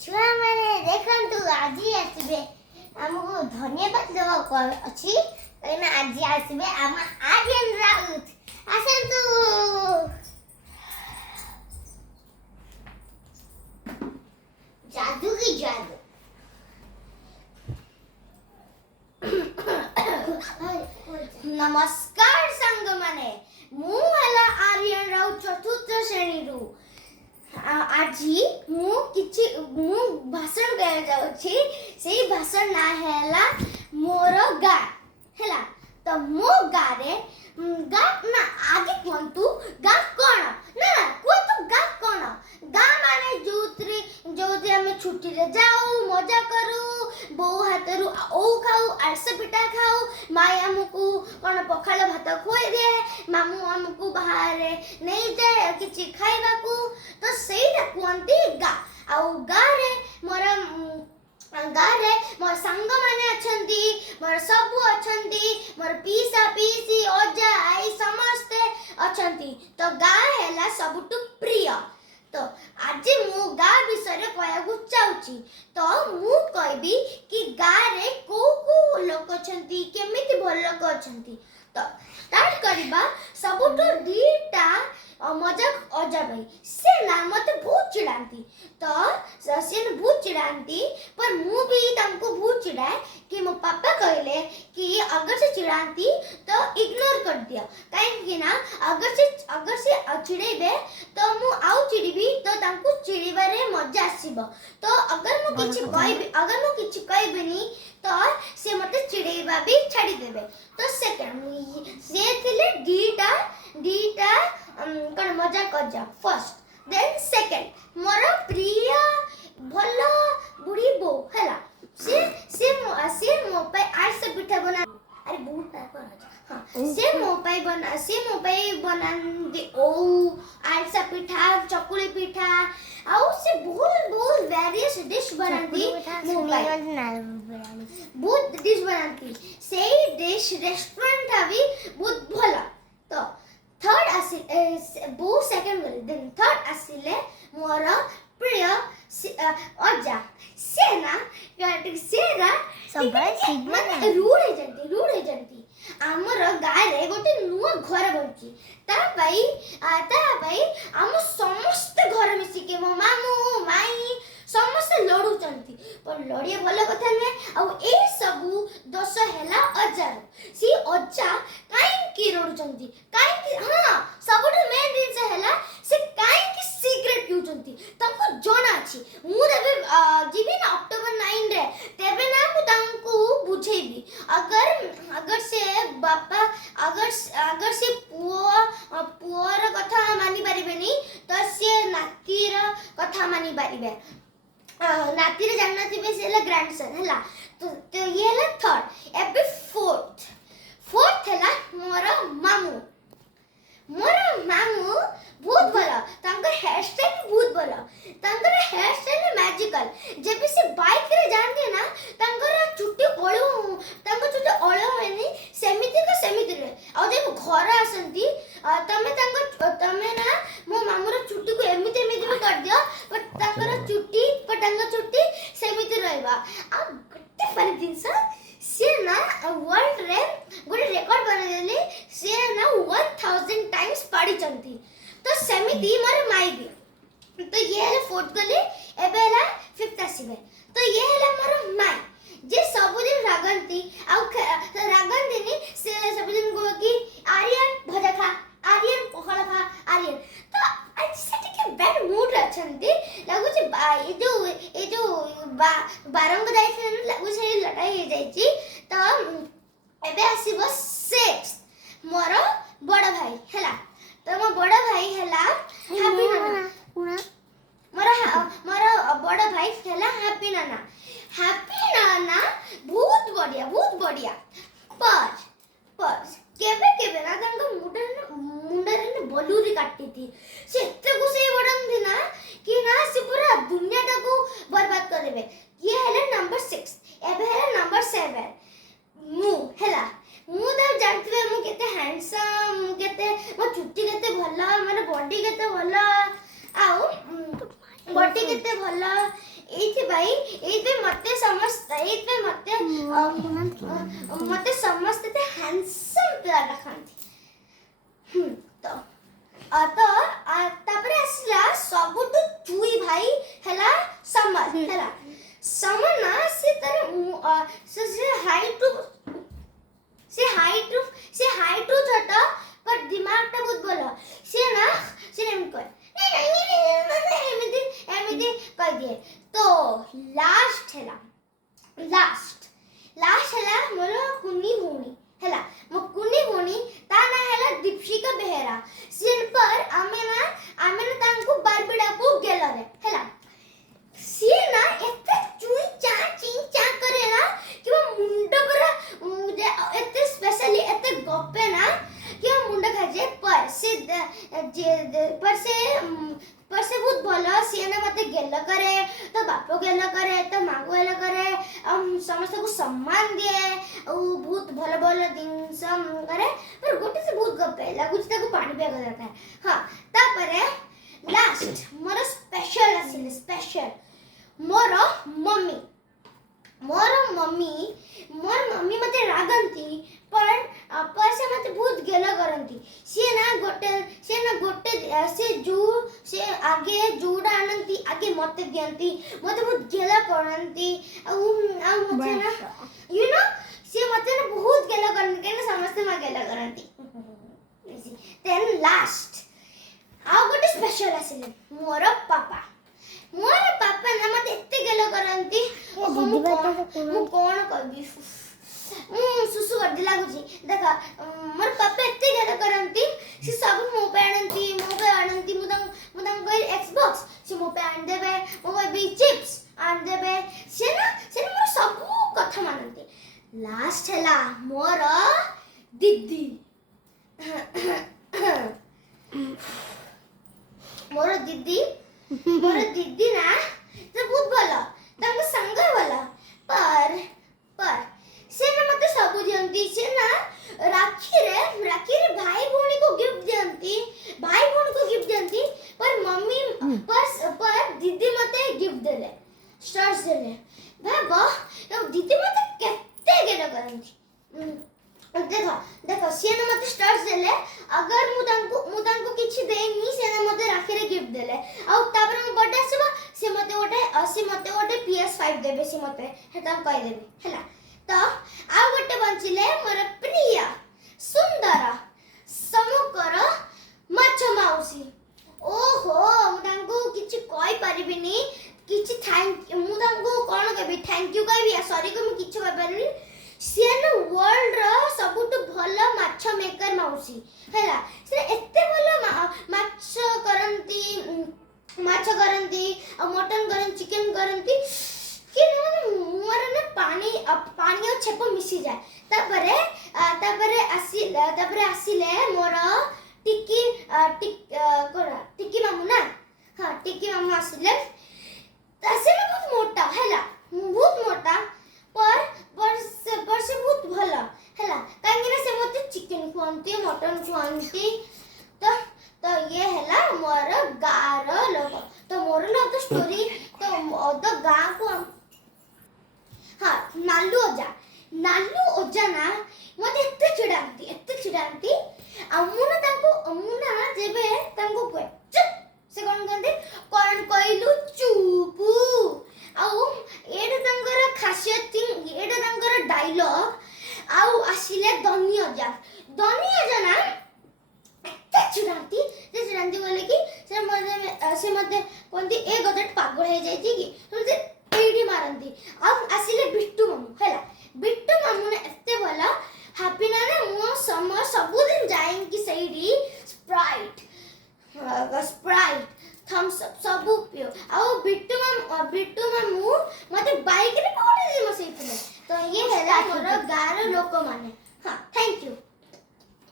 छुआ मैंने देखंतु आजी आसबे हमको धन्यवाद देवा अछि कहिना आजी आसबे हम आर्यन राउत आसंतु जादू की जादू नमस्कार संग माने मु हला आर्यन राउत चतुर्थ श्रेणी रु আজি मु भाषण कर जाउछि सेही भाषण ना हैला मोर गा हैला तो मो गा रे गा ना आगे कोंतु गा कोन ना कोंतु गा कोन गा माने जोतरे हम छुट्टी रे जाऊ मजा करू बो हातरु ओ खाऊ आरसे पिठा खाऊ माय हमकु कोन पखाल भात खोई दे मामू हमकु बाहर नहीं जाए किछि खाइबाकू तो सेटा कोंती गा आउ गा रे मोर संग माने अछंती मोर सबु अछंती मोर पीसा पीसी ओजा आई समस्ते अछंती तो गा हैला सबुटु प्रिय तो आज मु गा विषय कहया चाहूची तो मु कहबी कि गा रे को लोक अछंती केमिति भल लोक अछंती तो स्टार्ट करबा सबुटु दीटा मजाक अजा भाई से ना मते बहुत चिड़ांती तो से बहुत चिड़ांती पर मु भी तमको बहुत चिड़ाए कि मो पापा कहले कि अगर से चिड़ांती तो इग्नोर कर दिया काहे कि ना अगर से चिड़ेबे तो मु आउ चिड़ीबी तो तमको चिड़ीबारे मजा आसीबो तो अगर मु किछि कहबेनी तो से मते चिड़ेबा भी छाड़ी देबे तो सेकंड से थिले दीटा कौन मजा कर जा फर्स्ट देन सेकंड मोर प्रिय भलो बुढ़ी बो हैला से मो पे आज से पिठा बना अरे बहुत हां से मो पे बना दे ओ आज से पिठा चकुली पिठा आउ से बहुत वेरियस डिश बनाती बहुत डिश बनाती से डिश रेस्टोरेंट अभी बहुत भला तो थर्ड आसी बो सेकंड गले देन थर्ड आसीले मोर प्रिय अजा सेना सब रूड एजेंटी आमर गारे गोटे नुआ घर बनची ता भाई हम समस्त घर मिसी के मो मामू माई समस्त लड़ू चंती पर लड़िया भलो कथा ने आ ए सबु दोष हैला अजार सी अजा काई की लड़ू चंती काई की हां सबुठ मेन दिन से हैला से काई की सिगरेट पिउ चंती तमको जणा अछि मु देबे जीबी ना अक्टोबर 9 रे तेबे ना मु तमको बुझेबी अगर से बापा अगर से पुअर कथा मानी परिबेनी तो से नातीर कथा मानी परिबे नाती रे जानना थिबे से ग्रैंडसन हैला तो ये हैला थर्ड एबे फोर्थ हैला मोर मामू बहुत भला तांकर हेयर स्टाइल बहुत भला तांकर हेयर स्टाइल मैजिकल जब से बाइक रे जानते ना तांकर चुट्टी ओळो होनी सेमिति रे आ जब घर आसंती तमे ना मो मामू रो चुट्टी को एमिति भी कर दियो पर तांकर चुट्टी सेमिति रहबा आ गट्टे फनी दिन से ना वर्ल्ड रे गोटे रेकॉर्ड बना देली से ना 1000 टाइम्स पढ़ी चंती तो सेमिति मोर माई भी तो ये है फोर्थ गले एबे है फिफ्थ आसीबे तो ये है मोर माई जे सब दिन रागंती आ रागंतीनी से सब दिन को कि आर्यन भजा खा आर्यन पखाला खा आर्यन तो आज सेठी के बैड मूड अछंती लागु जे ए जो बारंग जाई लागु से लटाई हे जाईची तो एबे आसीबो 6 मोर बड़ भाई हैला तो मो बड़ भाई हैला हैप्पी नाना मोर बड़ भाई हैला हैप्पी नाना बहुत बढ़िया पर केबे ना तंग मुंडर ने बलूरी काटी थी से एते को से बडन थी ना कि ना से पूरा दुनिया टा को बर्बाद कर देबे ये हैला नंबर 6 एबे हैला नंबर 7 मु तो जानथिबे मु केते हैंडसम मु केते मो चुट्टी केते भला माने बॉडी केते भला आउ बॉडी केते भला ଏଇଥିପାଇଁ ମତେ ସମସ୍ତେ ହ୍ୟାଣ୍ଡସମ୍ ପିଲା ଡାକନ୍ତି। ତ ତାପରେ ଆସିଲା ସବୁଠୁ ଚୁଇ ଭାଇ ହେଲା ସମର ହେଲା। समर ना से तर से हाइट रू छोटा पर दिमाग टा बहुत बड़ा से ना से एम कर एमिति कह दिए। तो लास्ट हैला मोर कुनी भूणी हैला मो कुनी भूणी ता ना हैला दीपशिका बेहेरा सिन पर आमे ना तांको बारबिडा को गेला रे हैला सिए ना एते चुई चा करे ना कि वो मुंड पर एते स्पेशली एते गप्पे ना कि वो मुंड खा जाए पर से बहुत भलो सिए ना मते गेल करे तो बापो गेल करे तो माँ को गेल करे समस्त को सम्मान दिए बहुत भलो दिन करे पर गोटे से बहुत गप्पे लागुच ताको पानी पिया दरकार। हां तापरे लास्ट मोर स्पेशल मोर मम्मी मते रागंती पर से मते बहुत गेल करंती से आगे जूड़ा आनंती आगे मते दियंती मते बहुत गेल करंती मते ना यू नो से मते ना बहुत गेल करंती के समस्त मा गेल करंती। देन लास्ट आ गोटे स्पेशल आसिले मोर पापा ना मते एते गेल करंती मु कोन कहबी सुसु गड्डी लागुची देखा मोर पापा एते गेल करंती से सब मो पे आनंती मु कोई एक्सबॉक्स से मो पे आन देबे मो कोई चिप्स आन देबे से मोर सब कथा मानंती। लास्ट हैला मोर दीदी मोर दीदी ना तो बहुत भला तंग संग वाला पर से ना मते सब दियंती से ना राखी रे भाई भौणी को गिफ्ट दियंती पर मम्मी पर दीदी मते गिफ्ट देले स्टार्स देले बाबा तो दीदी मते केते गेल करंती देखो से ना मते स्टार्स देले अगर मु तांको किछि देनी से ना मते राखी रे गिफ्ट देले आ तापर मो बर्थडे आसीबा से मते गोटे PS5 देबे से मते हेता कहि देबे हैला। तो आ गोटे बंचिले मोर प्रिय सुंदर समकर माछ माउसी ओहो मु तांको किछि कहि परिबिनी किछि थैंक मु तांको कोन कहबी थैंक यू कहबी सॉरी को मु किछि कहि परिबिनी सेन वर्ल्ड रो सबुठ भलो माछ मेकर माउसी हैला से एते भलो माछ करंती और मटन करन चिकन करंती कि मोर ने पानी और छेप मिसी जाए। तापरे आसिले मोर टिकी मामू ना हां टिकी मामू आसिले तासे बहुत मोटा हैला बहुत मोटा पर से बहुत भला हैला कांगी ना से मते चिकन खुआंती मटन खुआंती तो ये हैला मोर गार लोग तो मोर ना तो स्टोरी तो गा को हां नालू ओजा ना मते एते चिडांती अमुना जेबे तांको को चुप से कोन कहते कोन कहलु चुपू आउ एडा तांकर खासियत थिंग एडा तांकर डायलॉग आउ आसिले धनिया ना एते चिडांती बोले कि से मते कोनती ए गदट पागल हे जाई कि तो एडी मारंती अब आसिले बिट्टू मामू ने एते भला हैप्पी ना मो समर सब दिन जाइन कि सईडी स्प्राइट थम्स अप सब पियो आ बिट्टू मामू मते बाइक रे पकड़ दे मसे तो ये हैला मोर गार लोक माने